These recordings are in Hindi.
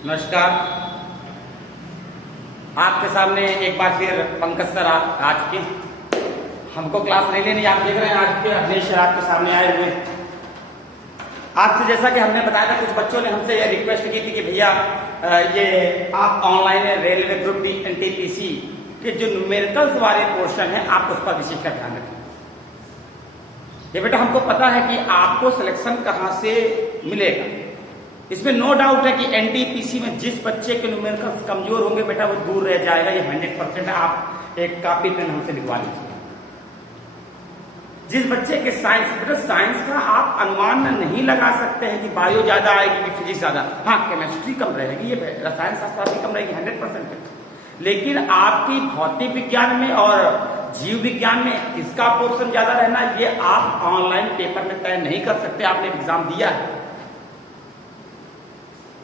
नमस्कार। आपके सामने एक बार फिर पंकज सर आ चुके हैं। हमको क्लास नहीं लेनी, आप देख रहे हैं आज के अवधेश सर आपके सामने आए हुए। आपसे जैसा कि हमने बताया था, कुछ बच्चों ने हमसे ये रिक्वेस्ट की थी कि भैया ये आप online railway group D NTPC के जो न्यूमेरिकल्स वाले पोर्शन है आप उस पर विशेष का ध्यान रखें। ये बेटा हमको पता है कि आपको सिलेक्शन कहाँ से मिलेगा, इसमें नो डाउट है कि एनटीपीसी में जिस बच्चे के न्यूमेरिकल्स कमजोर होंगे बेटा वो दूर रह जाएगा, ये 100% है। आप एक कॉपी पेन हमसे लिखवा लीजिए। जिस बच्चे के साइंस, बेटा साइंस का आप अनुमान नहीं लगा सकते हैं कि बायो ज्यादा आएगी कि फिजिक्स ज्यादा। हाँ, केमिस्ट्री कम रहेगी, ये रसायन शास्त्र भी कम रहेगी 100%। लेकिन आपकी भौतिक विज्ञान में और जीव विज्ञान में किसका पोर्शन ज्यादा रहना, ये आप ऑनलाइन पेपर में तय नहीं कर सकते। आपने एग्जाम दिया है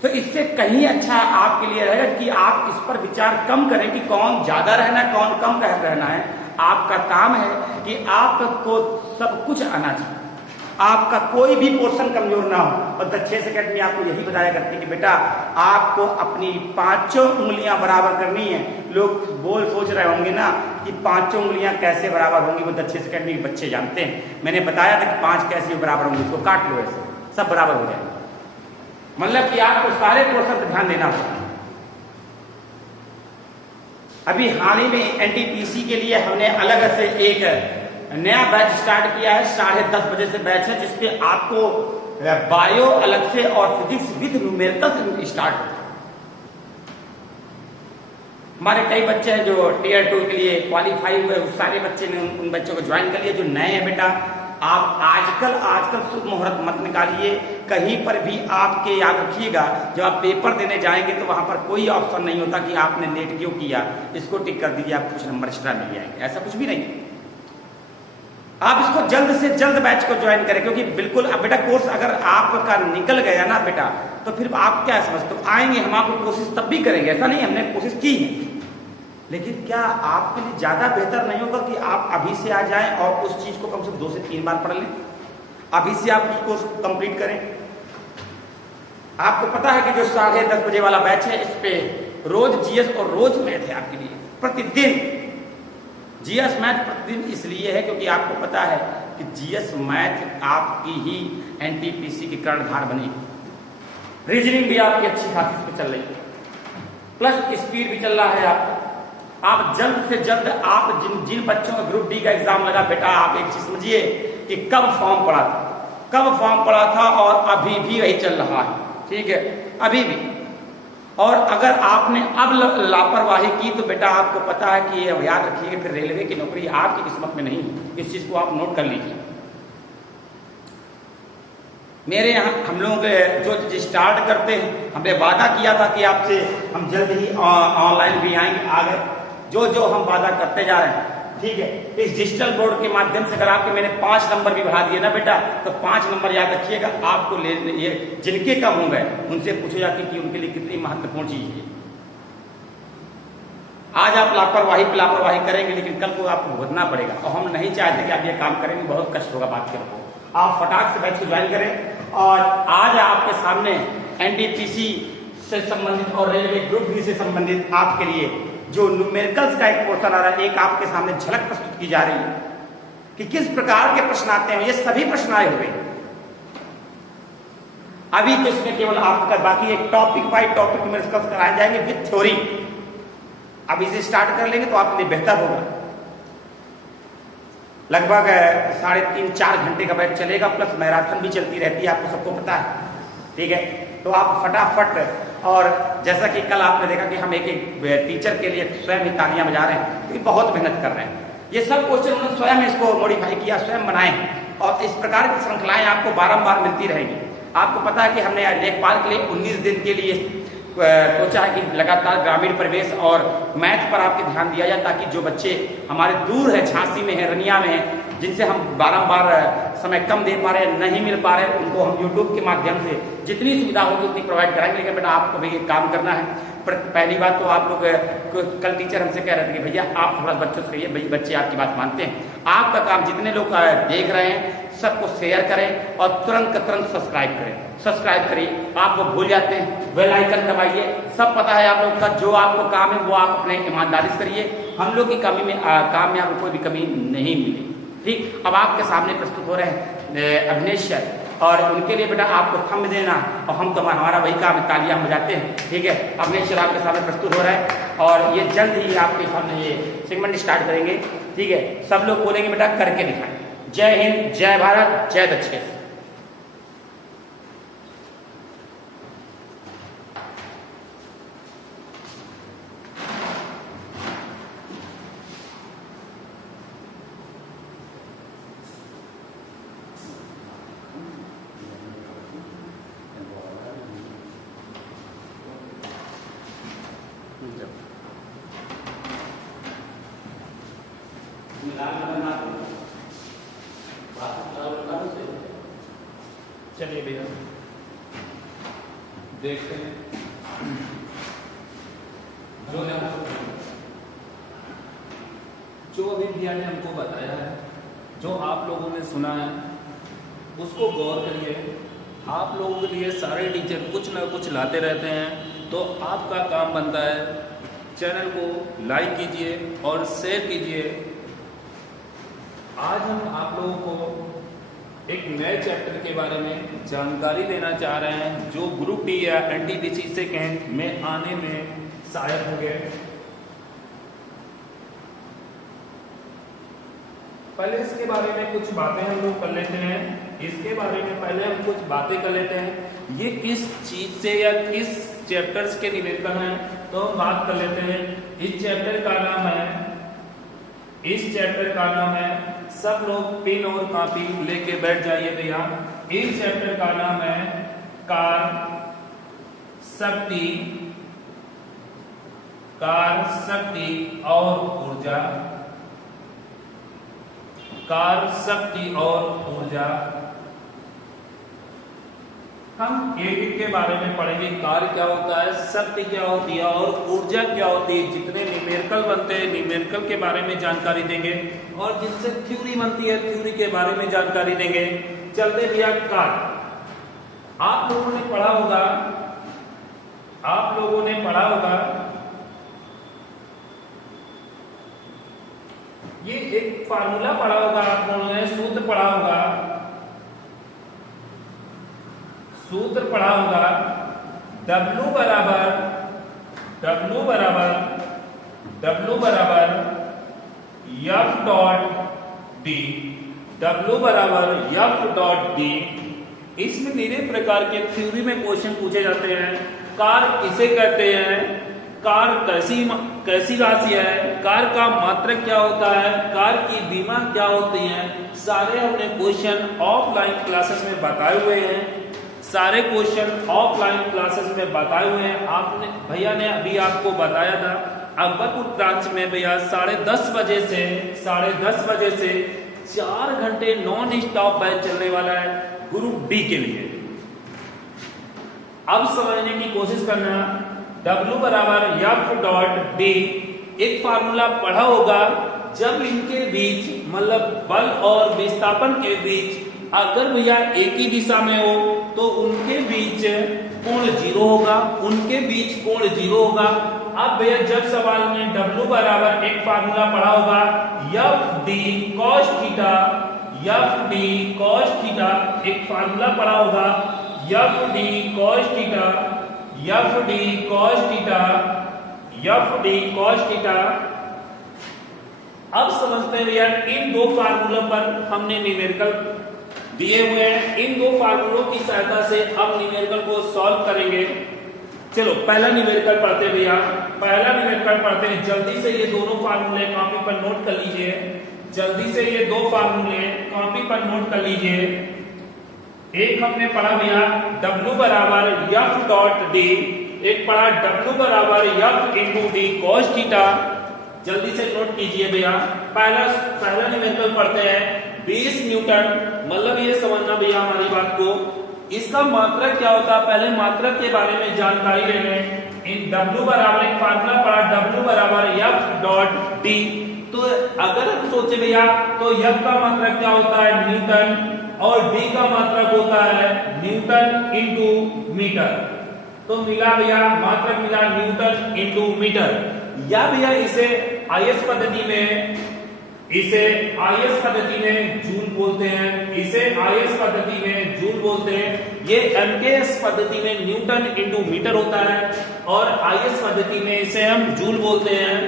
तो इससे कहीं अच्छा आपके लिए रहेगा कि आप इस पर विचार कम करें कि कौन ज्यादा रहना है कौन कम रहना है। आपका काम है कि आपको सब कुछ आना चाहिए, आपका कोई भी पोर्शन कमजोर ना हो। और द चेस अकेडमी आपको यही बताया करती है कि बेटा आपको अपनी पांचों उंगलियां बराबर करनी है। लोग सोच रहे होंगे ना कि पांचों उंगलियां कैसे बराबर होंगी, वो द चेस अकेडमी के बच्चे जानते हैं। मैंने बताया था कि 5 कैसे बराबर होंगी, इसको काट लो, ऐसे सब बराबर हो जाएंगे। मतलब कि आपको सारे पोर्शन पर ध्यान देना होगा। अभी हाल ही में एनटीपीसी के लिए हमने अलग से एक नया बैच स्टार्ट किया है। 10:30 बजे से बैच है, जिसपे आपको बायो अलग से और फिजिक्स विद न्यूमेरिकल्स स्टार्ट होता है। हमारे कई बच्चे हैं जो टियर 2 के लिए क्वालिफाई हुए, उस सारे बच्चे ने उन बच्चों को ज्वाइन कर लिया। जो नए हैं बेटा, आप आजकल शुभ मुहूर्त मत निकालिए। कहीं पर भी आपके याद रखिएगा, जब आप पेपर देने जाएंगे तो वहां पर कोई ऑप्शन नहीं होता कि आपने लेट क्यों किया, इसको टिक कर दीजिए, आप कुछ नंबर एक्स्ट्रा मिल जाएंगे, ऐसा कुछ भी नहीं। आप इसको जल्द से जल्द बैच को ज्वाइन करें, क्योंकि बिल्कुल अब बेटा कोर्स अगर आपका निकल गया ना बेटा, तो फिर आप क्या समझते हो, आएंगे हम आपको कोशिश तब भी करेंगे, ऐसा नहीं हमने कोशिश की है। लेकिन क्या आपके लिए ज्यादा बेहतर नहीं होगा कि आप अभी से आ जाएं और उस चीज को कम से कम 2 से 3 बार पढ़ लें, अभी से आप उसको कंप्लीट करें। आपको पता है कि जो 10:30 बजे वाला बैच है, इस पे रोज जीएस और रोज मैथ है आपके लिए, प्रतिदिन जीएस मैथ प्रतिदिन। इसलिए है क्योंकि आपको पता है कि जीएस मैथ आपकी ही एनटीपीसी की कर्णधार बनेगी। रीजनिंग भी आपकी अच्छी खासी पे चल रही है, प्लस स्पीड भी चल रहा है आपका। आप जल्द से जल्द आप जिन बच्चों का ग्रुप डी का एग्जाम लगा बेटा, आप एक चीज समझिए कि कब फॉर्म पड़ा था और अभी भी वही चल रहा है, ठीक है, अभी भी। और अगर आपने अब लापरवाही की तो बेटा आपको पता है कि ये याद रखिएगा, फिर रेलवे की नौकरी आपकी किस्मत में नहीं। इस चीज को आप नोट कर लीजिए। मेरे यहाँ हम लोग जो स्टार्ट करते हैं, हमने वादा किया था कि आपसे हम जल्द ही ऑनलाइन भी आएंगे। आगे जो हम वादा करते जा रहे हैं, ठीक है, इस डिजिटल बोर्ड के माध्यम से अगर आपके मैंने 5 नंबर भी बढ़ा दिए ना बेटा, तो 5 नंबर याद रखिएगा आपको ये जिनके कम हो गए उनसे पूछो जाके कि उनके लिए कितनी महत्वपूर्ण चीज है। आज आप लापरवाही करेंगे, लेकिन कल को आपको भुगतना पड़ेगा, और हम नहीं चाहते कि आप ये काम करेंगे, बहुत कष्ट होगा बात के आपको। आप फटाक से बैच को ज्वाइन करें। और आज आपके सामने एनटीपीसी से संबंधित और रेलवे ग्रुप डी से संबंधित आपके लिए जो न्यूमेरिकल्स का एक पोर्शन आ रहा है, एक आपके सामने झलक प्रस्तुत की जा रही है कि किस प्रकार के प्रश्न आते हैं। ये सभी प्रश्न आए हुए अभी तो इसमें केवल आपका बाकी एक टॉपिक बाय टॉपिक न्यूमेरिकल्स कराए जाएंगे विद थ्योरी। अभी से स्टार्ट कर लेंगे तो आपके लिए बेहतर होगा। लगभग 3.5-4 घंटे का बैच चलेगा, प्लस मैराथन भी चलती रहती है, आपको सबको पता है, ठीक है। तो आप फटाफट, और जैसा कि कल आपने देखा कि हम एक टीचर के लिए स्वयं ही तालियां बजा रहे हैं, तो ये बहुत मेहनत कर रहे हैं। ये सब क्वेश्चन उन्होंने स्वयं इसको मॉडिफाई किया, स्वयं बनाए, और इस प्रकार की श्रृंखलाएं आपको बारंबार मिलती रहेगी। आपको पता है कि हमने लेखपाल के लिए 19 दिन के लिए सोचा है कि लगातार ग्रामीण परिवेश और मैथ पर आपके ध्यान दिया जाए, ताकि जो बच्चे हमारे दूर है, झांसी में है, रनिया में है, जिनसे हम बारंबार समय कम दे पा रहे, नहीं मिल पा रहे, उनको हम यूट्यूब के माध्यम से जितनी सुविधा होगी उतनी प्रोवाइड कराएंगे। लेकिन बेटा आपको भी एक काम करना है। पहली बात तो आप लोग, कल टीचर हमसे कह रहे थे कि भैया आप थोड़ा बच्चों से कहिए, बच्चे आपकी बात मानते हैं। आपका काम, जितने लोग देख रहे हैं सबको शेयर करें और तुरंत सब्सक्राइब करें। सब्सक्राइब करिए, आप वो भूल जाते हैं, बेल आइकन दबाइए। सब पता है आप लोगों का, जो आपको काम है वो आप अपने ईमानदारी से करिए। हम लोग की कमी में काम में आपको कोई भी कमी नहीं मिली। ठीक, अब आपके सामने प्रस्तुत हो रहे हैं अभिनेश सर, और उनके लिए बेटा आपको थंब देना, और हम तो हमारा वही काम है, तालियां बजाते हैं। ठीक है, अभिनेश सर आपके सामने प्रस्तुत हो रहा है, और ये जल्द ही आपके सामने ये सेगमेंट स्टार्ट करेंगे। ठीक है, सब लोग बोलेंगे बेटा करके दिखाएं। जय हिंद, जय भारत, जय दक्षिण। चलिए भैया देखते हैं जो अभी भैया ने हमको बताया है, जो आप लोगों ने सुना है, उसको गौर करिए। आप लोगों के लिए सारे टीचर कुछ ना कुछ लाते रहते हैं, तो आपका काम बनता है चैनल को लाइक कीजिए और शेयर कीजिए। आज हम आप लोगों को एक नए चैप्टर के बारे में जानकारी देना चाह रहे हैं, जो ग्रुप डी या एनटीपीसी सेकेंड में आने में सहायक हो गए। पहले इसके बारे में कुछ बातें हम लोग कर लेते हैं। इसके बारे में पहले हम कुछ बातें कर लेते हैं, ये किस चीज से या किस चैप्टर्स के निवेदन हैं, तो हम बात कर लेते हैं। इस चैप्टर का नाम है, सब लोग पेन और कॉपी लेके बैठ जाइए भैया। इस चैप्टर का नाम है कार शक्ति और ऊर्जा। कार शक्ति और ऊर्जा। हम एक के बारे में पढ़ेंगे, कार क्या होता है, शक्ति क्या होती है और ऊर्जा क्या होती है। जितने न्यूमेरिकल बनते हैं न्यूमेरिकल के बारे में जानकारी देंगे, और जिनसे थ्योरी बनती है थ्योरी के बारे में जानकारी देंगे। चलते भैया कार। आप लोगों ने पढ़ा होगा ये एक फार्मूला पढ़ा होगा, आप लोगों ने सूत्र पढ़ा होगा W बराबर F डॉट D। इसमें निरे प्रकार के थ्योरी में क्वेश्चन पूछे जाते हैं। कार किसे कहते हैं, कार कैसी राशि है, कार का मात्रक क्या होता है, कार की बीमा क्या होती है, सारे हमने क्वेश्चन ऑफलाइन क्लासेस में बताए हुए हैं। आपने भैया ने अभी आपको बताया था, अकबरपुर ब्रांच में भैया 10:30 बजे से 4 घंटे नॉन स्टॉप बैच चलने वाला है ग्रुप डी के लिए। अब समझने की कोशिश करना। W बराबर F डॉट D, एक फार्मूला पढ़ा होगा, जब इनके बीच मतलब बल और विस्थापन के बीच अगर भैया एक ही दिशा में हो तो उनके बीच कोण 0 होगा। अब भैया जब सवाल में W बराबर एक फार्मूला पढ़ा होगा FD cos थीटा, एक फार्मूला पढ़ा होगा FD cos थीटा। अब समझते हैं भैया, इन दो फार्मूलों पर हमने न्यूमेरिकल दिए हुए हैं। इन दो फार्मूलों की सहायता से अब न्यूमेरिकल को सॉल्व करेंगे। चलो पहला न्यूमेरिकल पढ़ते भैया, जल्दी से ये दोनों फार्मूले कॉपी पर नोट कर लीजिए। एक हमने पढ़ा भैया W बराबर F डॉट D, एक पढ़ा W बराबर F into D cos theta. जल्दी से नोट कीजिए भैया। पहला न्यूमेरिकल पढ़ते हैं 20 न्यूटन, मतलब ये समझना भैया हमारी बात को, इसका मात्रक क्या होता है, पहले मात्रक के बारे में जानकारी ले लें। इन W बराबर एक फार्मूला पढ़ा W बराबर F डॉट D, तो अगर हम सोचे भैया तो F का मात्रक क्या होता है न्यूटन, और डी का मात्रक होता है न्यूटन इंटू मीटर। तो मिला भैया मात्रक मिला न्यूटन इंटू मीटर। या भैया इसे आईएस पद्धति में जूल बोलते हैं, इसे आईएस पद्धति में जूल बोलते हैं। ये एमकेएस पद्धति में न्यूटन इंटू मीटर होता है और आईएस पद्धति में इसे हम जूल बोलते हैं।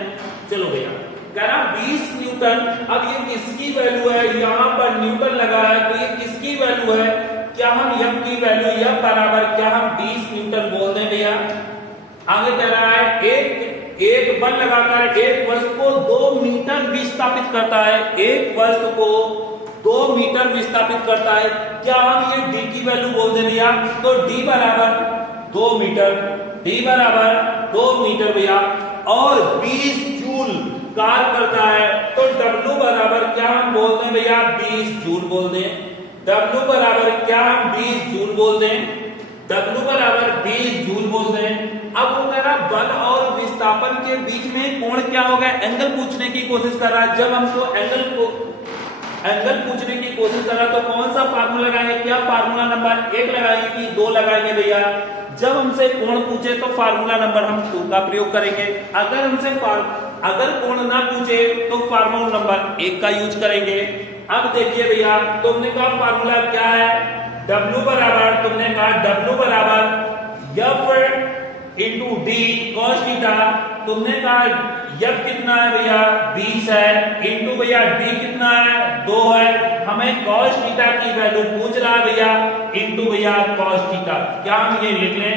चलो भैया कह रहा 20 न्यूटन। अब ये किसकी वैल्यू है, यहां पर न्यूटन लगा है तो ये किसकी वैल्यू है, क्या हम एफ की वैल्यू एफ बराबर क्या हम 20 न्यूटन बोल दें भैया। आगे कह रहा है एक बल लगाकर एक वस्तु को 2 मीटर विस्थापित करता है, एक वस्तु को 2 मीटर विस्थापित करता है, क्या हम ये डी की वैल्यू बोल दें भैया। तो डी बराबर 2 मीटर, डी बराबर 2 मीटर भैया और 20 जूल कार्य करता है। तो डब्ल्यू बराबर क्या हम बोल दें भैया 20 जूल बोल दें। डब्ल्यू बराबर क्या हम 20 जूल बोल दें, डब्ल्यू बराबर 20 जूल बोल दें। अब वो कह रहा बल और विस्थापन के बीच में कोण क्या होगा, एंगल पूछने की कोशिश कर रहा है। जब हमको एंगल पूछने की कोशिश कर रहा तो कौन सा फार्मूला लगाएंगे, क्या फार्मूला नंबर 1 लगाएंगे कि 2 लगाएंगे भैया। जब हमसे कोण पूछे तो फार्मूला नंबर हम 2 का प्रयोग करेंगे। अगर कोण ना पूछे तो फार्मूला नंबर 1 का यूज करेंगे। अब देखिए भैया तुमने कहा फार्मूला क्या है, W बराबर तुमने कहा W बराबर F into D cos theta. तुमने कहा F कितना है भैया 20 है, इंटू भैया D कितना है 2 है। हमें कॉस थीटा की वैल्यू पूछ रहा है भैया, इंटू भैया कॉस थीटा। क्या हम ये लिख लें,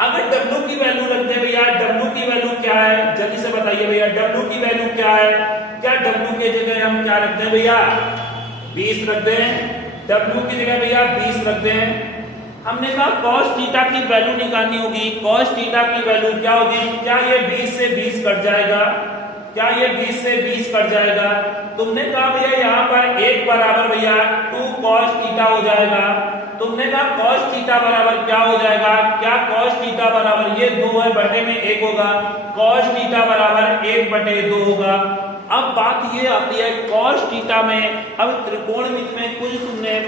अगर W की वैल्यू रख दे भैया, W की वैल्यू क्या है जल्दी से बताइए भैया, W की वैल्यू क्या है। क्या W की जगह हम क्या रख दें भैया 20 रख दें, W की जगह भैया 20 रख दें। हमने कहा cos थीटा की वैल्यू निकालनी होगी, cos थीटा की वैल्यू क्या होगी, क्या ये 20 से 20 कट जाएगा, क्या ये 20 से 20 कट जाएगा। तुमने कहा भैया यहाँ पर 1 बराबर भैया 2 cos थीटा हो जाएगा। तुमने कहा cos थीटा बराबर क्या हो जाएगा, क्या cos थीटा बराबर ये 2 है बटे में 1 होगा, cos थीटा बराबर 1 बटे 2 होगा। अब बात ये आती है cos थीटा में, अब त्रिकोणमिति में कुछ तुमने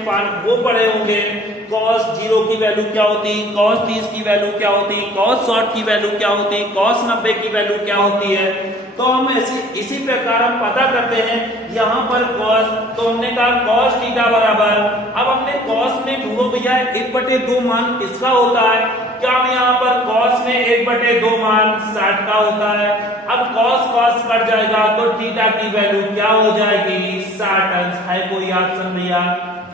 वो पढ़े होंगे, cos 0 की वैल्यू क्या होती, cos 30 की वैल्यू क्या होती, cos 60 की वैल्यू क्या होती, cos 90 की वैल्यू क्या होती है। तो हम इसी प्रकार हम पता करते हैं यहाँ पर cos, तो हमने कहा cos थीटा बराबर, अब हमने cos में ढूंढो भैया 1/2 मान किसका होता है, क्या हम यहाँ पर cos में 1/2 मान 60 का होता है। अब cos cos कट जाएगा तो थीटा की वैल्यू क्या हो जाएगी 60 अंश। है कोई ऑप्शन भैया,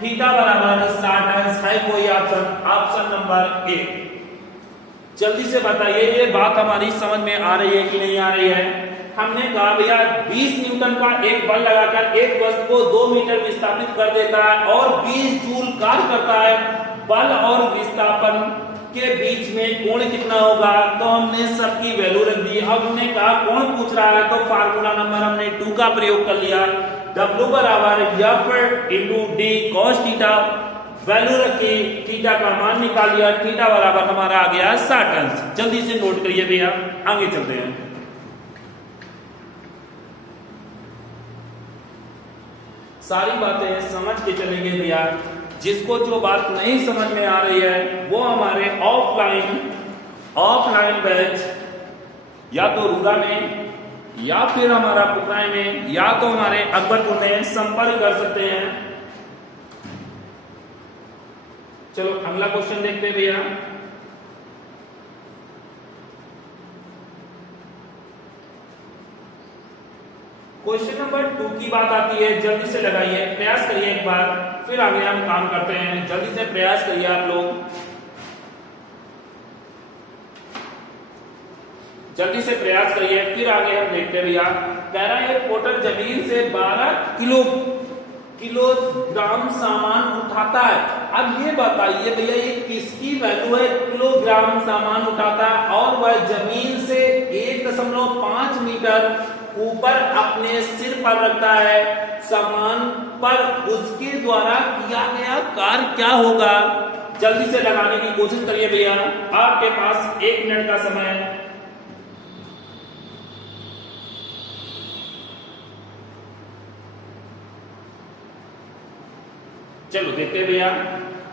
थीटा बराबर 60 अंश है कोई ऑप्शन नंबर 1। जल्दी से बताइए ये बात हमारी समझ में आ रही है कि नहीं आ रही है। हमने कहा भैया 20 न्यूटन का एक बल लगाकर एक वस्तु को 2 मीटर विस्थापित कर देता है और 20 जूल कार्य करता है। बल और विस्थापन के बीच में कोण कितना होगा, तो हमने सबकी वैल्यू रख दी। अब हमने कहा कोण पूछ रहा है तो फार्मूला नंबर हमने 2 का प्रयोग कर लिया। W बराबर F into D cos theta, value रखी, थीटा का मान निकाल लिया, थीटा बराबर हमारा आ गया 60 अंश। जल्दी से नोट करिए भैया, आगे चलते हैं। सारी बातें समझ के चलेंगे भैया। जिसको जो बात नहीं समझ में आ रही है वो हमारे ऑफलाइन बैच या तो रूरा में या फिर हमारा पुतराई में या तो हमारे अकबरपुर में संपर्क कर सकते हैं। चलो अगला क्वेश्चन देखते हैं भैया। क्वेश्चन नंबर 2 की बात आती है, जल्दी से लगाइए, प्रयास करिए एक बार, फिर आगे हम काम करते हैं। जल्दी से प्रयास करिए आप लोग, जल्दी से प्रयास करिए, फिर आगे हम देखते हैं भैया। कह रहा है पोर्टर जमीन से 12 किलोग्राम सामान उठाता है। अब ये बताइए भैया ये किसकी वैल्यू है, किलोग्राम सामान उठाता है और वह जमीन से 1.5 मीटर ऊपर अपने सिर पर रखता है। सामान पर उसके द्वारा किया गया कार्य क्या होगा। जल्दी से लगाने की कोशिश करिए भैया, आपके पास 1 मिनट का समय है। चलो देखते हैं भैया,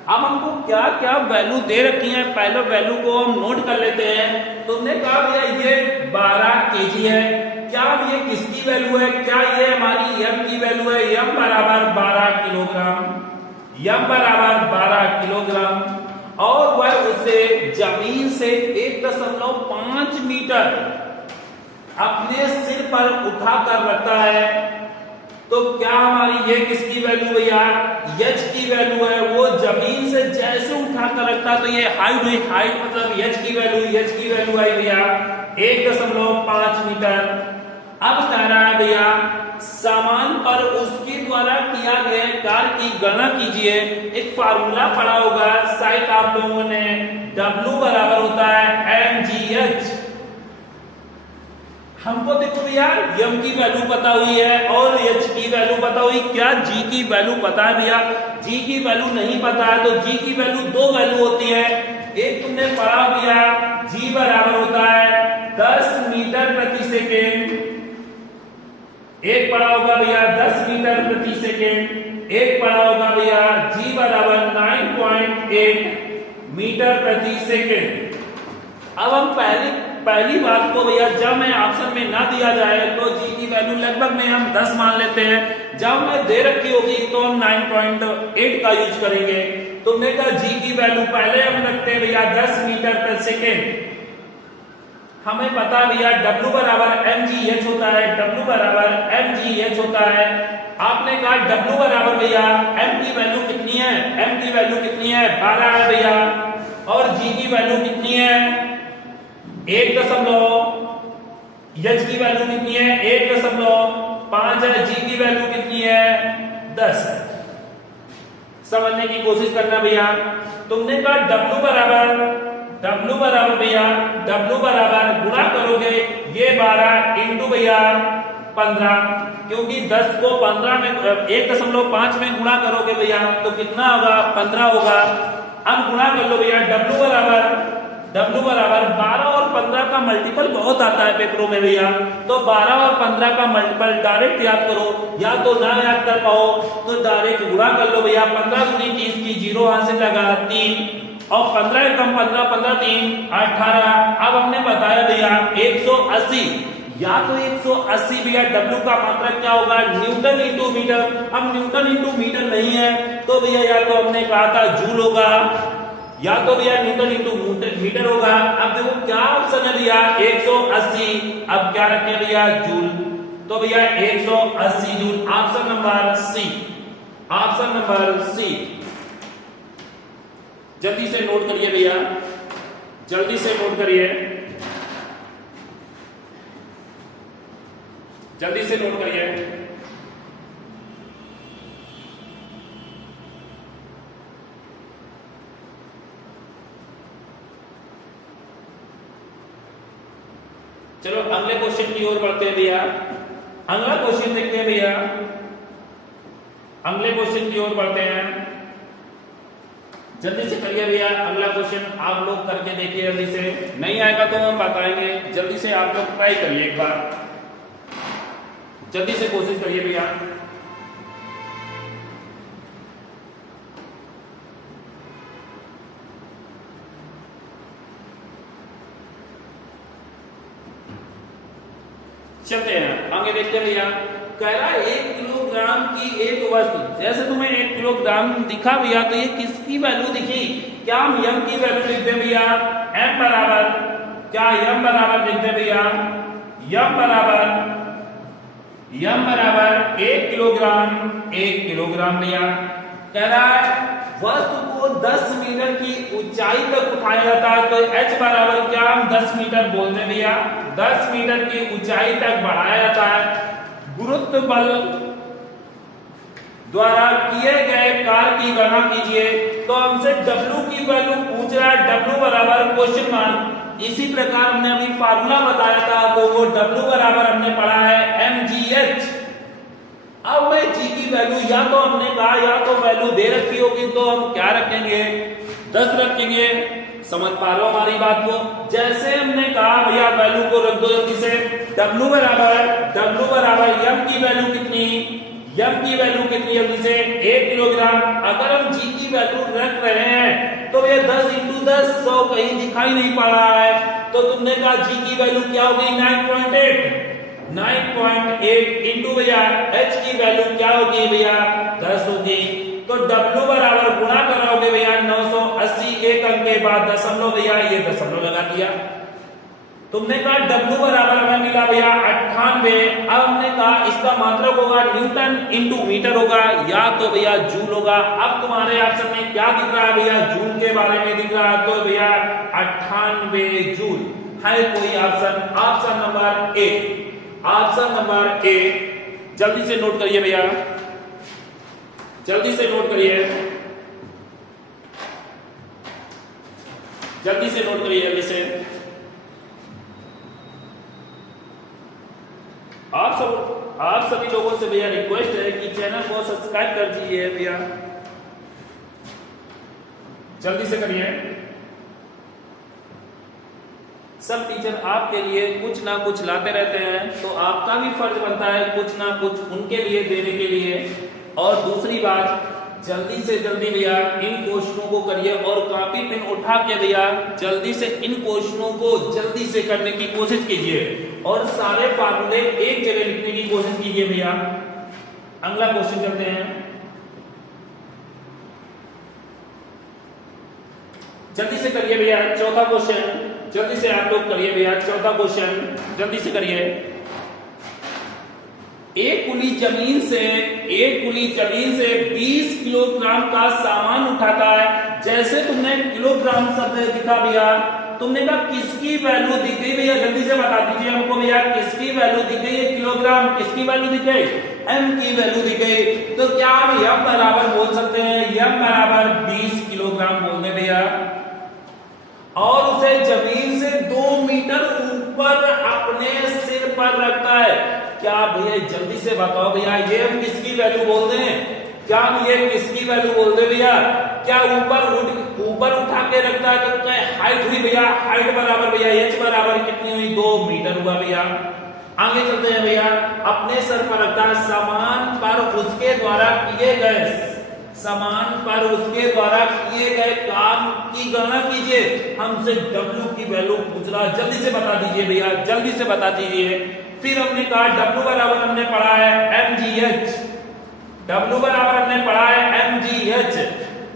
अब हमको क्या क्या वैल्यू दे रखी है, पहले वैल्यू को हम नोट कर लेते हैं। तुमने कहा भैया ये 12 kg है, क्या ये किसकी वैल्यू है, क्या ये हमारी m की वैल्यू है, m बराबर 12 किलोग्राम, m बराबर 12 किलोग्राम, और वह उसे जमीन से 1.5 मीटर अपने सिर पर उठा कर रखता है। तो क्या हमारी ये किसकी वैल्यू भैया, h की वैल्यू है, वो जमीन से जैसे उठा कर रखता है, तो ये हाइट हुई, हाइट मतलब h की वैल्यू आई भैया 1.5 मीटर। अब कह रहा है भैया सामान पर उसके द्वारा किया गया कार्य की गणना कीजिए। एक फार्मूला पढ़ा होगा शायद आप लोगों ने, W बराबर होता है mgh। हमको देखो भैया m की वैल्यू पता हुई है और h की वैल्यू पता हुई, क्या g की वैल्यू पता है भैया, g की वैल्यू नहीं पता है। तो g की वैल्यू दो वैल्यू होती है, एक तुमने पढ़ा भैया g बराबर होता है 10 मीटर प्रति सेकेंड, एक पढ़ा होगा भैया 10 मीटर प्रति सेकेंड, एक पढ़ा होगा भैया g बराबर 9.8 मीटर प्रति सेकेंड। अब हम पहली बात को भैया, जब मैं ऑप्शन में ना दिया जाए तो g की वैल्यू लगभग में हम 10 मान लेते हैं, जब मैं दे रखी होगी तो हम 9.8 का यूज करेंगे। तुमने कहा g की वैल्यू पहले हम रखते हैं भैया 10 मीटर प्रति सेकेंड। हमें पता है भैया W बराबर mgh होता है, W बराबर mgh होता है। आपने कहा W बराबर भैया m की वैल्यू कितनी है, m की वैल्यू कितनी है 12 है भैया, और g की वैल्यू कितनी है 1.5, h की वैल्यू कितनी है 1.5 है, g की वैल्यू कितनी है 10 है। समझने की कोशिश करना भैया। तुमने कहा W बराबर भैया W बराबर गुणा करोगे ये 12 इंटू भैया 15, क्योंकि 10 को 15 में 1.5 में गुणा करोगे भैया तो कितना होगा 15 होगा। अब गुणा कर लो भैया W बराबर 12 और 15 का मल्टीपल बहुत आता है पेपरों में भैया, तो 12 और 15 का मल्टीपल डायरेक्ट याद करो, या तो ना याद कर पाओ तो डायरेक्ट गुणा कर लो भैया। 15 दूनी 30 की, जीरो हासिल लगा 3, और 15 कम 15, 15 3 18। अब हमने बताया भैया 180, या तो 180 भैया W का मात्रक क्या होगा न्यूटन इंटू मीटर। अब न्यूटन इंटू मीटर नहीं है तो भैया या तो हमने कहा था जूल होगा, या तो भैया न्यूटन इंटू मीटर होगा। अब देखो क्या ऑप्शन है भैया 180, अब क्या रखें भैया जूल, तो भैया 180 joule, option number C, option number C. जल्दी से नोट करिए भैया, जल्दी से नोट करिए, जल्दी से नोट करिए। चलो अगले क्वेश्चन की ओर बढ़ते हैं भैया। अगला क्वेश्चन देखते हैं भैया, अगले क्वेश्चन की ओर बढ़ते हैं। जल्दी से करिए भैया, अगला क्वेश्चन आप लोग करके देखिए जल्दी से, नहीं आएगा तो हम बताएंगे। जल्दी से आप लोग ट्राई करिए एक बार, जल्दी से कोशिश करिए भैया। चलते हैं आगे देखते हैं भैया। कह रहा है 1 किलोग्राम की एक वस्तु, जैसे तुम्हें 1 किलोग्राम दिखा भैया तो ये किसकी वैल्यू दिखी, क्या हम m की वैल्यू लिखते हैं भैया m बराबर, क्या m बराबर लिखते हैं भैया m बराबर 1 किलोग्राम भैया। कह रहा है वस्तु को 10 मीटर की ऊंचाई तक उठाया जाता है, तो h बराबर क्या हम 10 मीटर बोलते हैं भैया, 10 मीटर की ऊंचाई तक बढ़ाया जाता है। गुरुत्व बल द्वारा किए गए कार्य की गणना कीजिए। तो हमसे W की वैल्यू पूछ रहा है, W बराबर क्वेश्चन मार्क। इसी प्रकार हमने अभी फार्मूला बताया था, तो वो W बराबर हमने पढ़ा है mgh। अब मैं g की वैल्यू, या तो हमने कहा या तो वैल्यू दे रखी होगी तो हम क्या रखेंगे 10 रखेंगे। समझ पा रहे हो हमारी बात को, जैसे हमने कहा भैया वैल्यू को रख दो जल्दी से। W बराबर m की वैल्यू कितनी, m की वैल्यू कितनी जल्दी से 1 किलोग्राम। अगर हम g की वैल्यू रख रहे हैं तो ये 10 × 10 100 कहीं दिखाई नहीं पड़ रहा है, तो तुमने कहा g की वैल्यू क्या हो गई 9.8 इंटू भैया h की वैल्यू क्या होगी भैया 10 होगी। तो w बराबर गुणा कराओगे भैया 980, एक अंक के बाद दशमलव भैया ये दशमलव लगा दिया। तुमने कहा w बराबर हमें मिला भैया 98। अब हमने कहा इसका मात्रक होगा न्यूटन इंटू मीटर होगा या तो भैया जूल होगा। अब तुम्हारे ऑप्शन में क्या दिख रहा है भैया जूल के बारे में दिख रहा है, तो भैया 98 जूल है कोई option. Option number A, option number A जल्दी से नोट करिए भैया, जल्दी से नोट करिए, जल्दी से नोट करिए, जल्दी से। आप सभी लोगों से भैया रिक्वेस्ट है कि चैनल को सब्सक्राइब कर दीजिए भैया, जल्दी से करिए। सब टीचर आपके लिए कुछ ना कुछ लाते रहते हैं, तो आपका भी फर्ज बनता है कुछ ना कुछ उनके लिए देने के लिए। और दूसरी बात, जल्दी से जल्दी भैया इन क्वेश्चनों को करिए और कॉपी पेन उठा के भैया जल्दी से इन क्वेश्चनों को जल्दी से करने की कोशिश कीजिए और सारे फार्मूले एक जगह लिखने की कोशिश कीजिए भैया। अगला क्वेश्चन करते हैं, जल्दी से करिए भैया चौथा क्वेश्चन, जल्दी से आप लोग करिए भैया चौथा क्वेश्चन, जल्दी से करिए। एक कुली जमीन से 20 किलोग्राम का सामान उठाता है। जैसे तुमने किलोग्राम शब्द दिखा भैया, तुमने कहा किसकी वैल्यू दिख गई भैया, जल्दी से बता दीजिए हमको भैया किसकी वैल्यू दिख गई है किलोग्राम, किसकी वैल्यू दिख गई m की वैल्यू दिख गई। तो क्या हम m बराबर बोल सकते हैं, m बराबर 20 किलोग्राम बोल दे भैया, और उसे जमीन से 2 मीटर ऊपर अपने सिर पर रखता है। क्या भैया जल्दी से बताओ भैया ये हम किसकी वैल्यू बोल दें, क्या हम ये किसकी वैल्यू बोल दे भैया, क्या ऊपर उठा के रखता है तो क्या हाइट हुई भैया, हाइट बराबर भैया h बराबर कितनी हुई 2 मीटर हुआ भैया। आगे चलते हैं भैया, अपने सर पर रखता है, सामान पर उसके द्वारा किए गए काम की गणना कीजिए। हमसे w की वैल्यू पूछ रहा, जल्दी से बता दीजिए भैया, जल्दी से बता दीजिए। फिर हमने कहा w बराबर हमने पढ़ा है mgh, w बराबर हमने पढ़ा है mgh,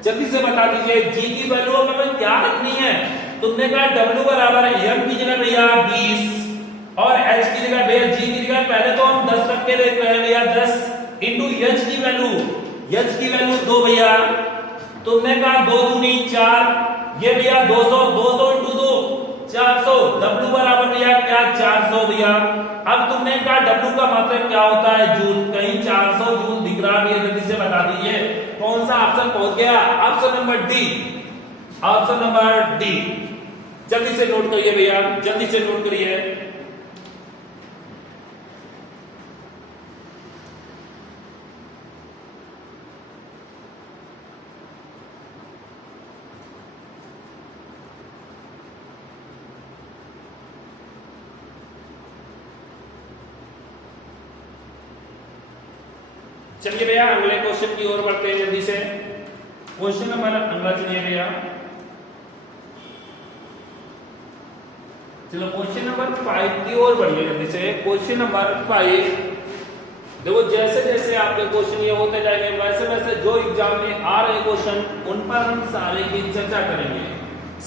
जल्दी से बता दीजिए g की वैल्यू हमें क्या रखनी है। तुमने कहा w बराबर m की जगह भैया 20 और h की जगह भैया g की जगह पहले तो हम 10 रख के देख रहे हैं भैया 10 इंटू h की वैल्यू 2 भैया। तुमने कहा 2 दूनी 4, ये भैया 200 इंटू 2 400, w बराबर भैया क्या 400 भैया। अब तुमने कहा w का मात्रक क्या होता है जूल, कहीं 400 जूल दिख रहा है, जल्दी से बता दीजिए कौन सा ऑप्शन पहुंच गया, option number D, option number D. जल्दी से नोट करिए भैया, जल्दी से नोट करिए। चलिए भैया अगले क्वेश्चन की ओर बढ़ते हैं जल्दी से। क्वेश्चन नंबर अगला चलिए भैया, चलो क्वेश्चन नंबर 5 की ओर बढ़िए जल्दी से। क्वेश्चन नंबर 5 देखो, जैसे जैसे आपके क्वेश्चन ये होते जाएंगे वैसे वैसे जो एग्जाम में आ रहे क्वेश्चन उन पर हम सारे की चर्चा करेंगे,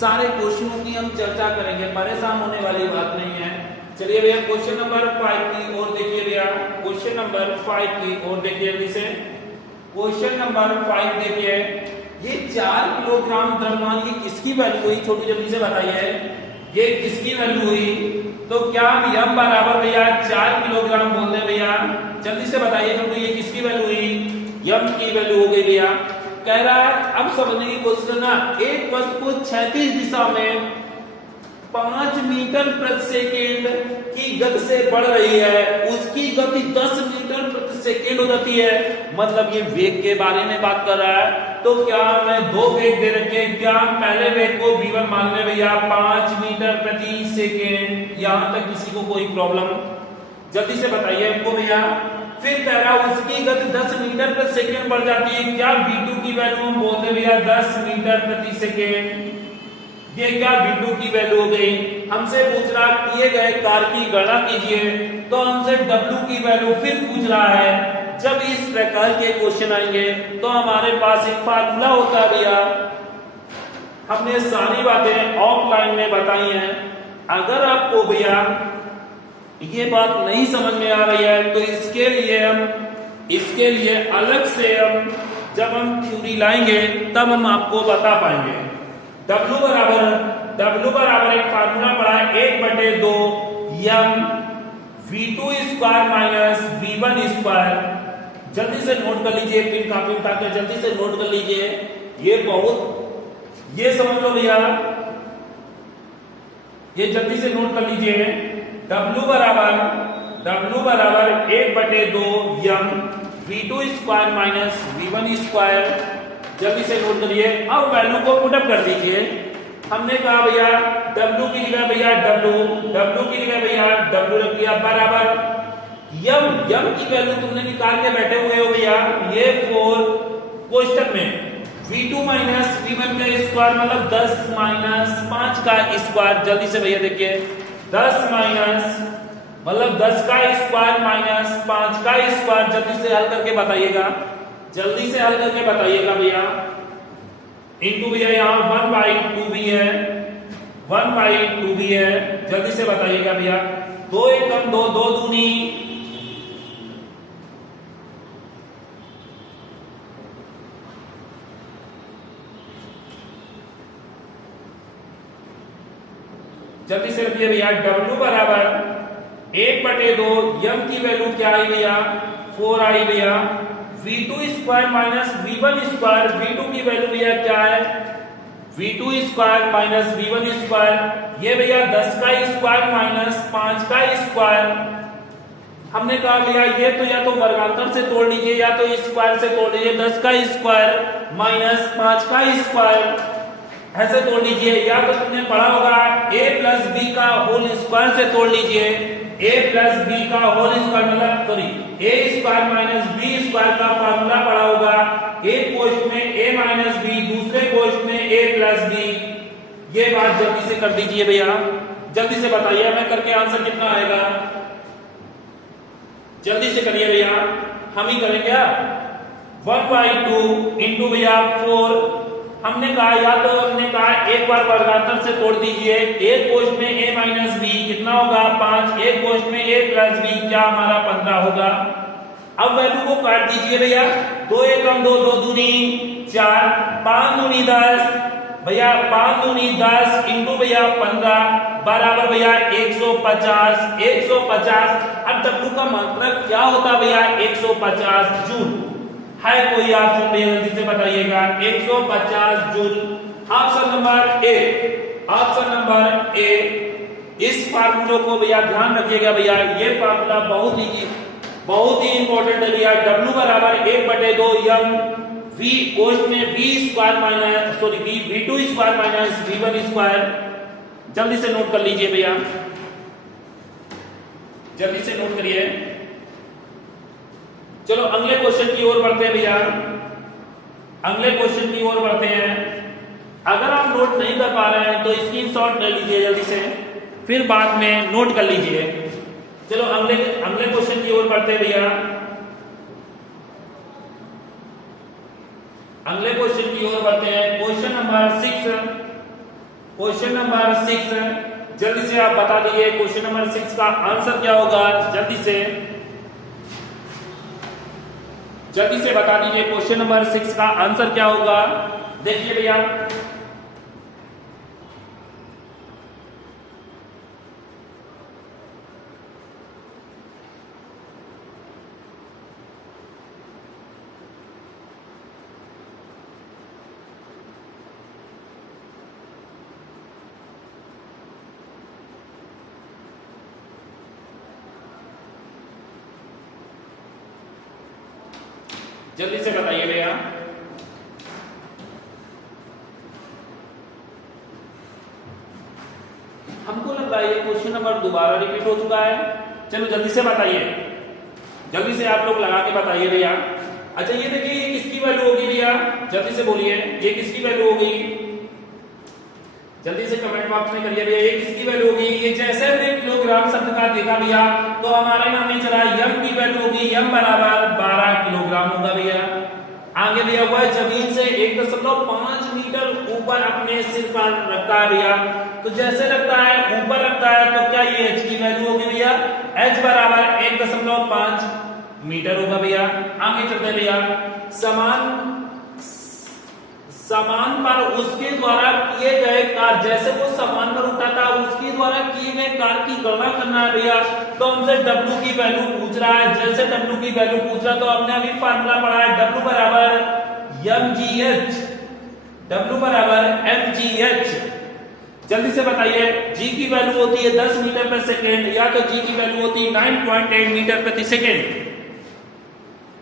सारे क्वेश्चनों की हम चर्चा करेंगे, परेशान होने वाली बात नहीं है। चलिए भैया क्वेश्चन नंबर 5 की ओर देखिए भैया, क्वेश्चन नंबर 5 की ओर देखिए जल्दी से। क्वेश्चन नंबर 5 देखिए, ये 4 किलोग्राम द्रव्यमान की किसकी वैल्यू हुई, छोटी जल्दी से बताइए ये किसकी वैल्यू हुई। तो क्या हम m बराबर भैया 4 किलोग्राम बोल दे भैया, जल्दी से बताइए छोटू ये किसकी वैल्यू हुई, m की वैल्यू हो गई भैया। कह रहा है अब समझने की कोशिश करना, एक वस्तु को 36 दिशा में 5 मीटर प्रति सेकेंड की गति से बढ़ रही है, उसकी गति 10 मीटर प्रति सेकेंड हो जाती है, मतलब ये वेग के बारे में बात कर रहा है। तो क्या हमें 2 वेग दे रखे हैं, क्या हम पहले वेग को v1 मान ले भैया 5 मीटर प्रति सेकेंड, यहां तक किसी को कोई प्रॉब्लम, जल्दी से बताइए हमको भैया फिर कह रहा उसकी गति 10 मीटर प्रति सेकंड बढ़ जाती है। क्या v2 की वैल्यू हम बोलते भैया 10 मीटर प्रति सेकंड। ये क्या v2 की वैल्यू हो गई। हमसे पूछ रहा किए गए कार्य की गणना कीजिए, तो हमसे w की वैल्यू फिर पूछ रहा है। जब इस प्रकार के क्वेश्चन आएंगे तो हमारे पास एक फार्मूला होता है भैया, हमने सारी बातें ऑफलाइन में बताई हैं। अगर आपको भैया ये बात नहीं समझ में आ रही है तो इसके लिए अलग से हम जब हम थ्योरी लाएंगे तब हम आपको बता पाएंगे। W बराबर एक फार्मूला पड़ा है 1/2 m v2 square minus v1 square. जल्दी से नोट कर लीजिए, पिन कापी उठाकर जल्दी से नोट कर लीजिए। ये समझ लो भैया, ये जल्दी से नोट कर लीजिए। W बराबर 1/2 m v2 square minus v1 square. जल्दी से नोट करिए। अब वैल्यू को पुटअप कर दीजिए। हमने कहा भैया W की जगह भैया W की जगह भैया W रख दिया बराबर m की वैल्यू तुमने निकाल के बैठे हुए हो भैया, ये 4 कोष्टक में v2 माइनस v1 का स्क्वायर मतलब 10 माइनस 5 का स्क्वायर। जल्दी से भैया देखिए 10 माइनस मतलब 10 का स्क्वायर माइनस 5 का स्क्वायर। जल्दी से हल करके बताइएगा, जल्दी से हल करके बताइएगा भैया। इनटू भैया यहाँ 1/2 भी है, 1/2 भी है। जल्दी से बताइएगा भैया। 2 एकम 2, 2 दूनी 1/2 बराबर 1/2 m की वैल्यू क्या आई भैया 4 आई भैया। v2 square minus v1 square, v2 की वैल्यू भैया क्या है v2 square minus v1 square. ये भैया 10 का स्क्वायर माइनस 5 का स्क्वायर। हमने कहा भैया ये तो या तो वर्गांतर से तोड़ लीजिए या तो स्क्वायर से तोड़ लीजिए। 10 का स्क्वायर माइनस 5 का स्क्वायर ऐसे तोड़ लीजिए, या तो तुमने पढ़ा होगा a प्लस बी का होल स्क्वायर से तोड़ लीजिए। a प्लस बी का होल स्क्वायर मतलब sorry a square minus B square का फार्मूला पढ़ा होगा। एक कोष्ठ में a माइनस बी, दूसरे कोष्ठ में a प्लस बी। ये बात जल्दी से कर दीजिए भैया, जल्दी से बताइए मैं करके आंसर कितना आएगा। जल्दी से करिए भैया, हम ही करें क्या 1/2 इंटू भैया 4। हमने कहा या तो हमने कहा एक बार वर्गांतर से तोड़ दीजिए। एक कोष्ठ में a माइनस बी कितना होगा 5, एक कोष्ठ में a प्लस बी क्या हमारा 15 होगा। अब वैल्यू को काट दीजिए भैया, 2 एकम 2, 2 दूनी 4, 5 दूनी 10 भैया, 5 दूनी 10 इंटू भैया 15 बराबर भैया 150। अब W का मात्रक क्या होता भैया 150 जूल है। कोई ऑप्शन भैया जल्दी से बताइएगा 150 जूल। Option number A. इस फार्मूले को भैया ध्यान रखिएगा भैया, ये फार्मूला बहुत ही इंपॉर्टेंट है भैया। W बराबर 1/2 m v कोष्ठ में v square minus sorry v2 square minus v1 square. जल्दी से नोट कर लीजिए भैया, जल्दी से नोट करिए। चलो अगले क्वेश्चन की ओर बढ़ते हैं भैया, अगले क्वेश्चन की ओर बढ़ते हैं। अगर आप नोट नहीं कर पा रहे हैं तो स्क्रीनशॉट ले लीजिए जल्दी से, फिर बाद में नोट कर लीजिए। चलो अगले क्वेश्चन की ओर बढ़ते हैं भैया, अगले क्वेश्चन की ओर बढ़ते हैं। क्वेश्चन नंबर 6 जल्दी से आप बता दीजिए क्वेश्चन नंबर 6 का आंसर क्या होगा। जल्दी से बता दीजिए क्वेश्चन नंबर 6 का आंसर क्या होगा। देखिए भैया जल्दी से बताइए भैया। हमको लग रहा है ये क्वेश्चन नंबर दोबारा रिपीट हो चुका है। चलो जल्दी से बताइए, जल्दी से आप लोग लगा के बताइए भैया। अच्छा ये देखिए ये किसकी वैल्यू होगी भैया, जल्दी से बोलिए ये किसकी वैल्यू होगी, जल्दी से कमेंट बॉक्स में करिए भैया, ये किसकी वैल्यू होगी। ये जैसे हमने किलोग्राम शब्द का देखा भैया तो हमारे नाम में चला यम की वैल्यू होगी, यम बराबर 12 किलोग्राम होगा भैया। आगे भैया वह जमीन से 1.5 मीटर ऊपर अपने सिर पर रखता है भैया, तो जैसे रखता है ऊपर रखता है तो क्या ये h की वैल्यू होगी भैया, h बराबर 1.5 मीटर होगा भैया। आगे चलते हैं भैया, समान पर उसके द्वारा किए गए कार्य, जैसे वो समान पर उठाता है उसके द्वारा किए गए कार्य की गणना करना है भैया, तो हमसे W की वैल्यू पूछ रहा है। जैसे W की वैल्यू पूछ रहा है तो हमने अभी फार्मूला पढ़ा है W बराबर mgh, W बराबर mgh। जल्दी से बताइए G की वैल्यू होती है 10 मीटर पर सेकेंड, या तो G की वैल्यू होती है 9.8 मीटर प्रति सेकेंड।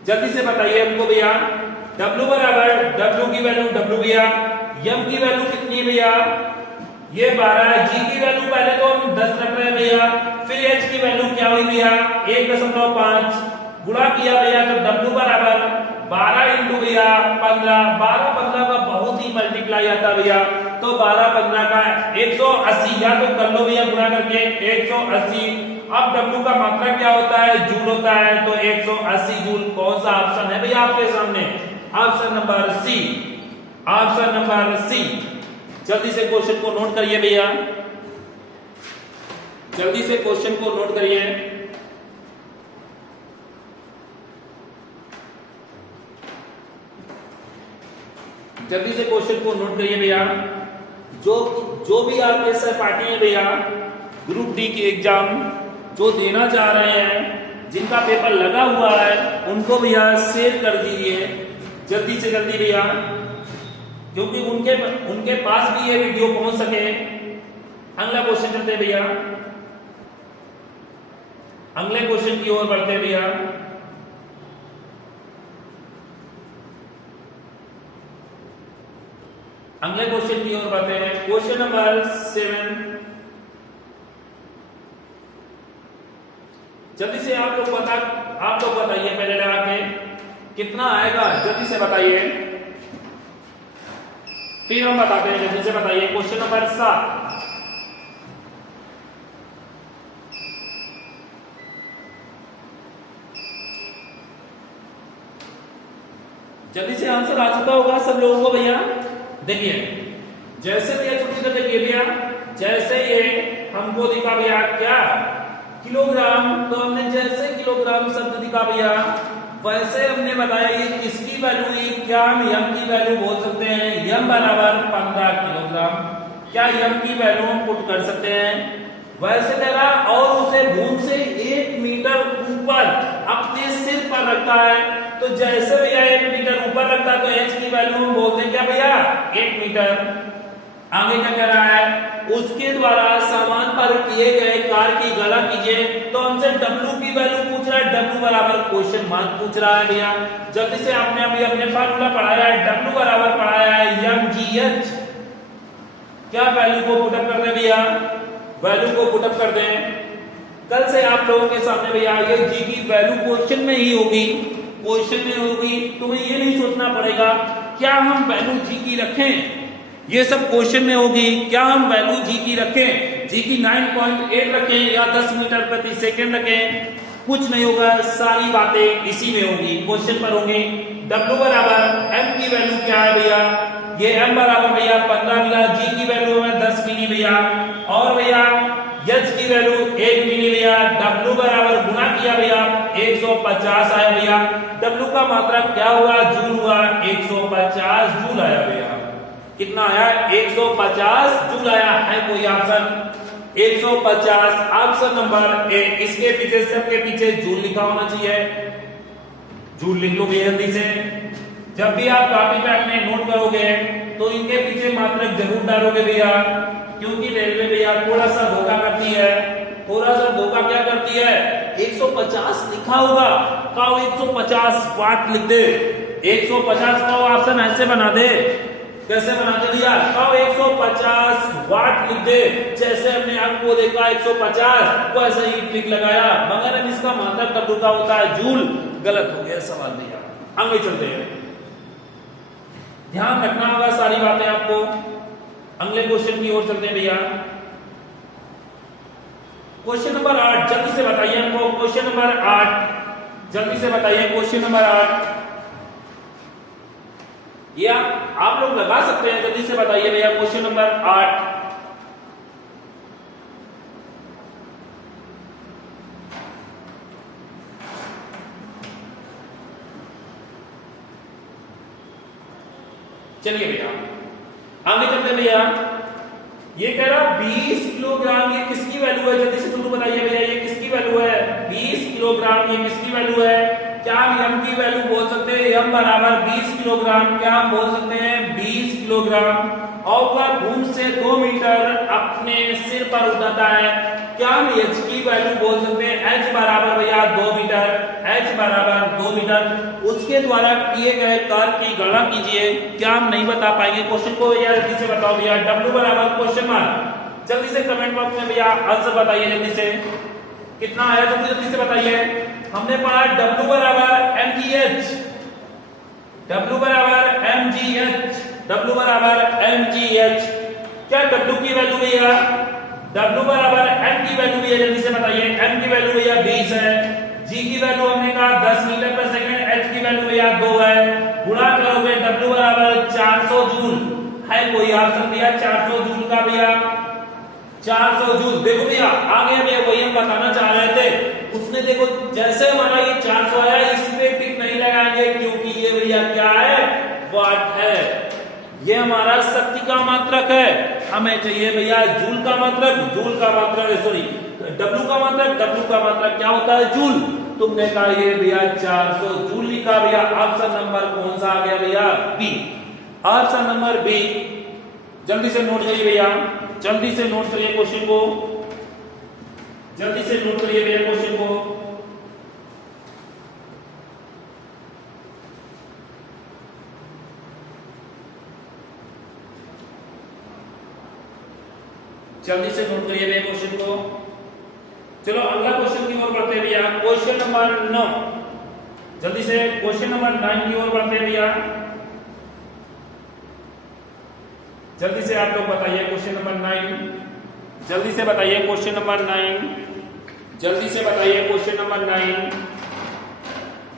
जल्दी से बताइए हमको भैया W बराबर W की वैल्यू W भैया, M की वैल्यू कितनी है भैया, ये 12 है। G की वैल्यू पहले तो हम 10 रख रहे हैं भैया, फिर H की वैल्यू क्या हुई भैया 1.5 गुणा किया भैया तो W बराबर 12 इंटू भैया 15, 12-15 का बहुत ही मल्टीप्लाई आता है भैया, तो 12-15 का 180, या तो कर लो भैया गुणा करके 180। अब W का मात्रा क्या होता है, जूल होता है, तो 180 जूल। कौन सा ऑप्शन है भैया आपके सामने, option number C, option number C. जल्दी से क्वेश्चन को नोट करिए भैया, जल्दी से क्वेश्चन को नोट करिए। जल्दी से क्वेश्चन को नोट करिए भैया। जो भी आपके सहपाठी हैं भैया ग्रुप डी की एग्जाम जो देना चाह रहे हैं, जिनका पेपर लगा हुआ है, उनको भैया शेयर कर दीजिए जल्दी से जल्दी भैया, क्योंकि उनके पास भी ये वीडियो पहुंच सके। अगला क्वेश्चन करते हैं भैया, अगले क्वेश्चन की ओर बढ़ते हैं भैया। अगले क्वेश्चन की ओर बढ़ते हैं, क्वेश्चन नंबर 7। जल्दी से आप लोग बताइए पहले लगा के कितना आएगा, जल्दी से बताइए, फिर हम बताते हैं। जल्दी से बताइए क्वेश्चन नंबर 7। जल्दी से आंसर आ चुका होगा सब लोगों को भैया। देखिए जैसे भैया छोटी सा देखिए भैया, जैसे ये हमको दिखा भैया क्या किलोग्राम, तो हमने जैसे किलोग्राम शब्द दिखा भैया वैसे हमने बताया ये किसकी वैल्यू हुई, क्या हम यम की वैल्यू बोल सकते हैं, यम बराबर 15 किलोग्राम। क्या यम की वैल्यू हम पुट कर सकते हैं, वैसे तेरा, और उसे भूमि से 1 मीटर ऊपर अपने सिर पर रखता है, तो जैसे भैया 1 मीटर ऊपर रखता है तो एच की वैल्यू हम बोलते हैं क्या भैया 1 मीटर। आगे क्या कह रहा है, उसके द्वारा सामान पर किए गए कार्य की गणना कीजिए, तो हमसे W की वैल्यू पूछ रहा है, W बराबर क्वेश्चन मार्क पूछ रहा है भैया। जल्दी से आपने अभी अपने फार्मूला पढ़ाया है, W बराबर पढ़ाया है mgh। क्या वैल्यू को पुटअप कर दे भैया, वैल्यू को पुटअप कर दें। कल से आप लोगों के सामने भैया ये G की वैल्यू क्वेश्चन में ही होगी, क्वेश्चन में होगी, तुम्हें ये नहीं सोचना पड़ेगा क्या हम वैल्यू G की रखें, ये सब क्वेश्चन में होगी। क्या हम वैल्यू G की रखें, G की 9.8 रखें या 10 मीटर प्रति सेकेंड रखें, कुछ नहीं होगा, सारी बातें इसी में होगी, क्वेश्चन पर होंगी। W बराबर M की वैल्यू क्या है भैया, ये M बराबर भैया 15 मिला, G की वैल्यू है 10 मिली भैया, और भैया H की वैल्यू 1 मिली भैया। W बराबर गुणा किया भैया 150 आया भैया, W का मात्रा क्या हुआ, जूल हुआ, 150 जूल आया भैया। कितना आया 150 जूल आया है, कोई ऑप्शन 150 ऑप्शन नंबर ए। इसके पीछे सबके पीछे जूल लिखा होना चाहिए, जूल लिख लो भैया जल्दी से। जब भी आप कॉपी पे अपने नोट करोगे तो इनके पीछे मात्रक जरूर डालोगे भैया, क्योंकि रेलवे भैया थोड़ा सा धोखा करती है, थोड़ा सा धोखा क्या करती है, 150 लिखा होगा का 150 वाट लिख दे, 150 का ऑप्शन ऐसे बना दे कैसे बनाते भैया? कब 150 वाट लिख दे, जैसे हमने अंक को देखा 150 वैसे ही टिक लगाया, मगर हम इसका मात्रक W का होता है जूल। गलत हो गया सवाल भैया। आगे चलते हैं, ध्यान रखना होगा सारी बातें आपको। अगले क्वेश्चन की ओर चलते हैं भैया। क्वेश्चन नंबर 8 जल्दी से बताइए हमको। क्वेश्चन नंबर 8 जल्दी से बताइए। क्वेश्चन नंबर 8 ये आप लोग लगा सकते हैं, जल्दी से बताइए भैया। क्वेश्चन नंबर 8 चलिए भैया आगे चलते हैं भैया। ये कह रहा 20 किलोग्राम, ये किसकी वैल्यू है? जल्दी से तुम बताइए भैया, ये किसकी वैल्यू है? 20 किलोग्राम ये किसकी वैल्यू है? क्या हम m की वैल्यू बोल सकते हैं? m बराबर 20 किलोग्राम। क्या हम बोल सकते हैं? 20 किलोग्राम। और वह भूमि से 2 मीटर अपने सिर पर उठाता है। क्या हम h की वैल्यू बोल सकते हैं? h बराबर भैया 2 मीटर। h बराबर 2 मीटर। उसके द्वारा किए गए कार्य की गणना कीजिए। क्या हम नहीं बता पाएंगे? क्वेश्चन को भैया जल्दी से बताओ भैया। w बराबर क्वेश्चन मार्क, जल्दी से कमेंट बॉक्स में भैया आंसर बताइए जल्दी से। कितना आया जल्दी से बताइए। हमने पढ़ा W बराबर mgh, W बराबर mgh, W बराबर mgh। क्या W की वैल्यू भैया? W बराबर m की वैल्यू भैया जल्दी से बताइए। m की वैल्यू भैया 20 है। g की वैल्यू हमने कहा 10 मीटर पर सेकंड। h की वैल्यू भैया 2 है। गुणा करोगे W बराबर 400 जूल है कोई ऑप्शन भैया 400 जूल का भैया? 400 जूल। देखो भैया आगे भैया वही हम बताना चाह रहे थे। उसने देखो जैसे हमारा ये 400 आया, इस पे टिक नहीं लगाएंगे क्योंकि ये भैया क्या है? वाट है। ये हमारा शक्ति का मात्रक है। हमें चाहिए भैया जूल का मात्रक। जूल का मात्रक सॉरी W का मात्रक। W का मात्रक क्या होता है? जूल। तुमने कहा ये भैया 400 जूल लिखा भैया। ऑप्शन नंबर कौन सा आ गया भैया? बी। Option number B. जल्दी से नोट करिए भैया, जल्दी से नोट करिए क्वेश्चन को, जल्दी से नोट करिए भैया क्वेश्चन को। जल्दी से नोट करिए भैया क्वेश्चन को। चलो अगला क्वेश्चन की ओर बढ़ते हैं भैया। क्वेश्चन नंबर 9, जल्दी से क्वेश्चन नंबर 9 की ओर बढ़ते हैं भैया। जल्दी से आप लोग बताइए क्वेश्चन नंबर 9। जल्दी से बताइए क्वेश्चन नंबर 9। जल्दी से बताइए क्वेश्चन नंबर 9।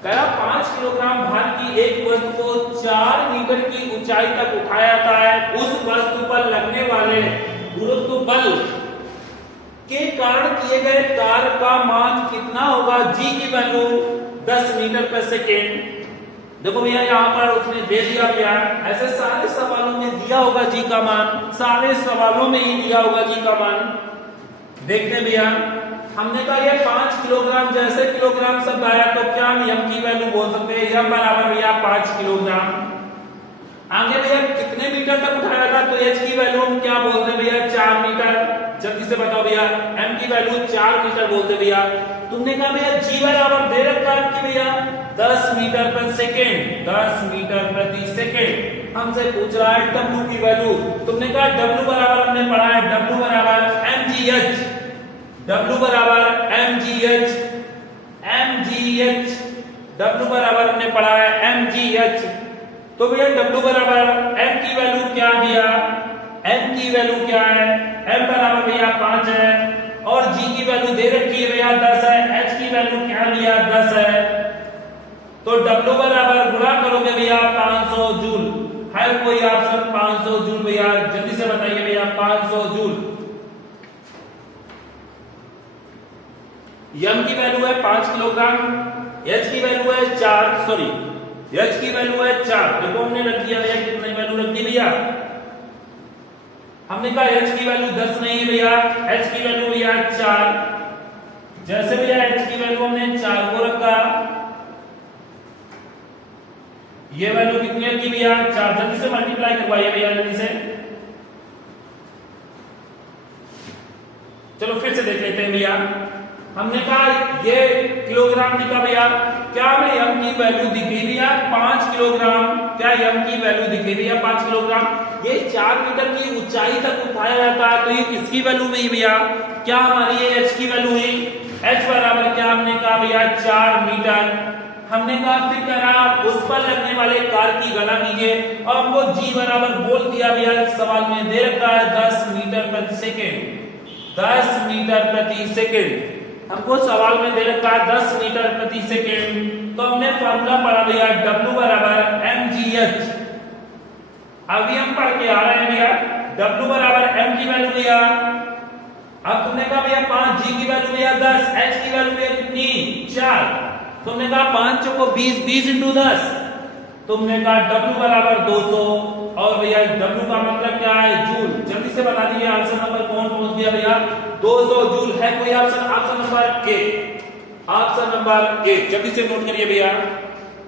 कह 5 किलोग्राम भार की एक वस्तु को 4 मीटर की ऊंचाई तक उठाया जाता है। उस वस्तु पर लगने वाले गुरुत्व बल के कारण किए गए कार्य का मान कितना होगा? जी की वैल्यू 10 मीटर पर सेकेंड। देखो भैया यहाँ पर उसने दे दिया भैया, ऐसे सारे सवालों में दिया होगा जी का मान, सारे सवालों में ही दिया होगा जी का मान। देखते भैया हमने कहा ये 5 किलोग्राम, जैसे किलोग्राम शब्द आया तो क्या हम m की वैल्यू बोल सकते हैं? m बराबर भैया 5 किलोग्राम। आगे भैया कितने मीटर तक उठाया था? तो h की वैल्यू हम क्या बोलते हैं भैया? 4 मीटर। जल्दी से बताओ भैया, m की वैल्यू 4 मीटर बोलते भैया। तुमने कहा भैया g बराबर दे रखा है कि भैया 10 मीटर पर सेकेंड, 10 मीटर प्रति सेकेंड। हमसे पूछ रहा है w की वैल्यू। तुमने कहा w बराबर हमने पढ़ा है w बराबर mgh, w बराबर mgh, mgh, w बराबर हमने पढ़ा है mgh। तो भैया w बराबर m की वैल्यू क्या दिया? m की वैल्यू क्या है? m बराबर भैया 5 है और g की वैल्यू दे रखी है भैया 10 है। h की वैल्यू क्या दिया? 10 है। तो w बराबर गुणा करोगे भैया 500 जूल। है कोई ऑप्शन? 500 जूल भैया। जल्दी से बताइए भैया 500 जूल। m की वैल्यू है 5 किलोग्राम, h की वैल्यू है 4, सॉरी h की वैल्यू है 4। देखो हमने रख दिया भैया, कितनी वैल्यू रख दी भैया? हमने कहा h की वैल्यू 10 नहीं है भैया, h की वैल्यू भैया 4। जैसे भैया h की वैल्यू हमने 4 को रखा, ये वैल्यू कितनी रखी भैया? 4। जल्दी से मल्टीप्लाई करवाइए भैया जल्दी से। चलो फिर से देख लेते हैं भैया। हमने कहा ये किलोग्राम लिखा भैया, क्या हमें m की वैल्यू दिख गई भैया? 5 किलोग्राम। क्या m की वैल्यू दिख रही भैया 5 किलोग्राम। ये 4 मीटर की ऊंचाई तक उठाया जाता है, तो ये किसकी वैल्यू हुई भैया, क्या हमारी ये h की वैल्यू हुई। h बराबर क्या हमने कहा भैया 4 मीटर। हमने कहा फिर करा उस पर लगने वाले कार की गणना कीजिए, और हमको g बराबर बोल दिया भैया, सवाल में दे रखा है 10 मीटर प्रति सेकेंड। 10 मीटर प्रति सेकेंड हमको सवाल में दे रखा है 10 मीटर प्रति सेकेंड। तो हमने फॉर्मूला पढ़ा भैया W बराबर mgh। अभी हम पढ़ के आ रहे हैं भैया W बराबर m की वैल्यू भैया, अब तुमने कहा भैया 5, g की वैल्यू भैया 10, h की वैल्यू भैया कितनी 4। तुमने कहा 5 चौको 20, 20 इंटू 10। तुमने कहा W बराबर 200, और भैया W का मतलब क्या है जूल। जल्दी से बता दीजिए आंसर नंबर कौन पहुंच गया भैया 200 जूल है कोई option. Option number A, option number A. जल्दी से नोट करिए भैया,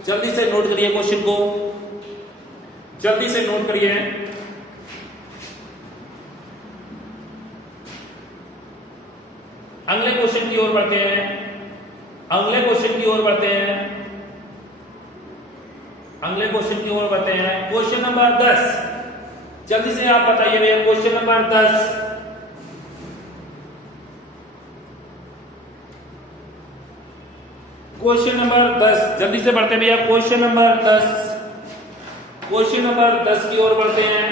जल्दी से नोट करिए क्वेश्चन को, जल्दी से नोट करिए। अगले क्वेश्चन की ओर बढ़ते हैं, अगले क्वेश्चन की ओर बढ़ते हैं, अगले क्वेश्चन की ओर बढ़ते हैं। क्वेश्चन नंबर 10, जल्दी से आप बताइए भैया क्वेश्चन नंबर 10। क्वेश्चन नंबर 10 जल्दी से बढ़ते हैं भैया, क्वेश्चन नंबर 10, क्वेश्चन नंबर 10 की ओर बढ़ते हैं।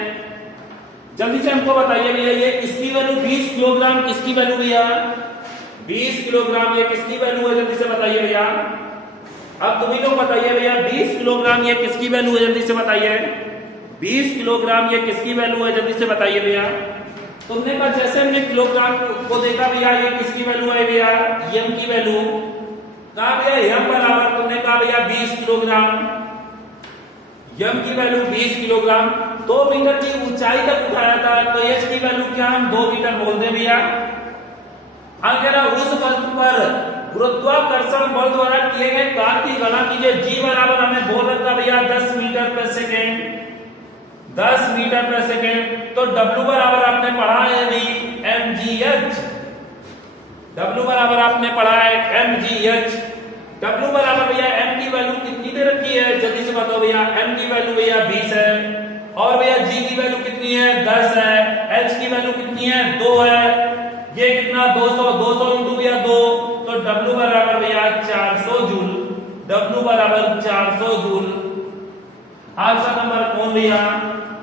जल्दी से हमको बताइए भैया ये किसकी वैल्यू 20 किलोग्राम किसकी वैल्यू भैया 20 किलोग्राम, ये किसकी वैल्यू है जल्दी से बताइए भैया। अब तुम ही लोग बताइए भैया 20 किलोग्राम ये किसकी वैल्यू है जल्दी से बताइए। 20 किलोग्राम ये किसकी वैल्यू है जल्दी से बताइए भैया। तुमने कहा जैसे हमने किलोग्राम को देखा भैया ये किसकी वैल्यू है भैया m की वैल्यू। कहा भैया m बराबर तुमने कहा भैया 20 किलोग्राम, m की वैल्यू 20 किलोग्राम 2 मीटर की ऊंचाई तक उठाया था, तो h की वैल्यू क्या हम 2 मीटर बोल दे भैया। अगर उस वस्तु पर गुरुत्वाकर्षण बल द्वारा किए गए कार्य की गणना कीजिए। g बराबर हमें बोल रखा भैया 10 मीटर प्रति सेकेंड, 10 मीटर प्रति सेकेंड। तो W बराबर आपने पढ़ा है mgh, W बराबर आपने पढ़ा है mgh। W बराबर भैया m की वैल्यू कितनी दे रखी है जल्दी से बताओ भैया। m की वैल्यू भैया 20 है, और भैया g की वैल्यू कितनी है 10 है, h की वैल्यू कितनी है 2 है। ये कितना 200, 200 इंटू भैया 2, तो W बराबर भैया 400 जूल, W बराबर 400 जूल। ऑप्शन नंबर कौन भैया,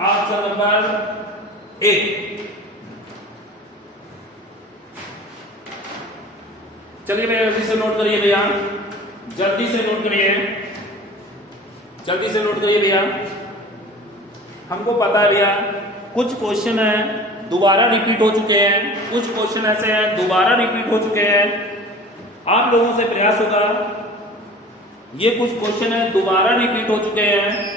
ऑप्शन नंबर ए। चलिए भैया जल्दी से नोट करिए भैया, जल्दी से नोट करिए, जल्दी से नोट करिए भैया। हमको पता है भैया कुछ क्वेश्चन है दोबारा रिपीट हो चुके हैं, कुछ क्वेश्चन ऐसे हैं दोबारा रिपीट हो चुके हैं। आप लोगों से प्रयास होगा, ये कुछ क्वेश्चन है दोबारा रिपीट हो चुके हैं,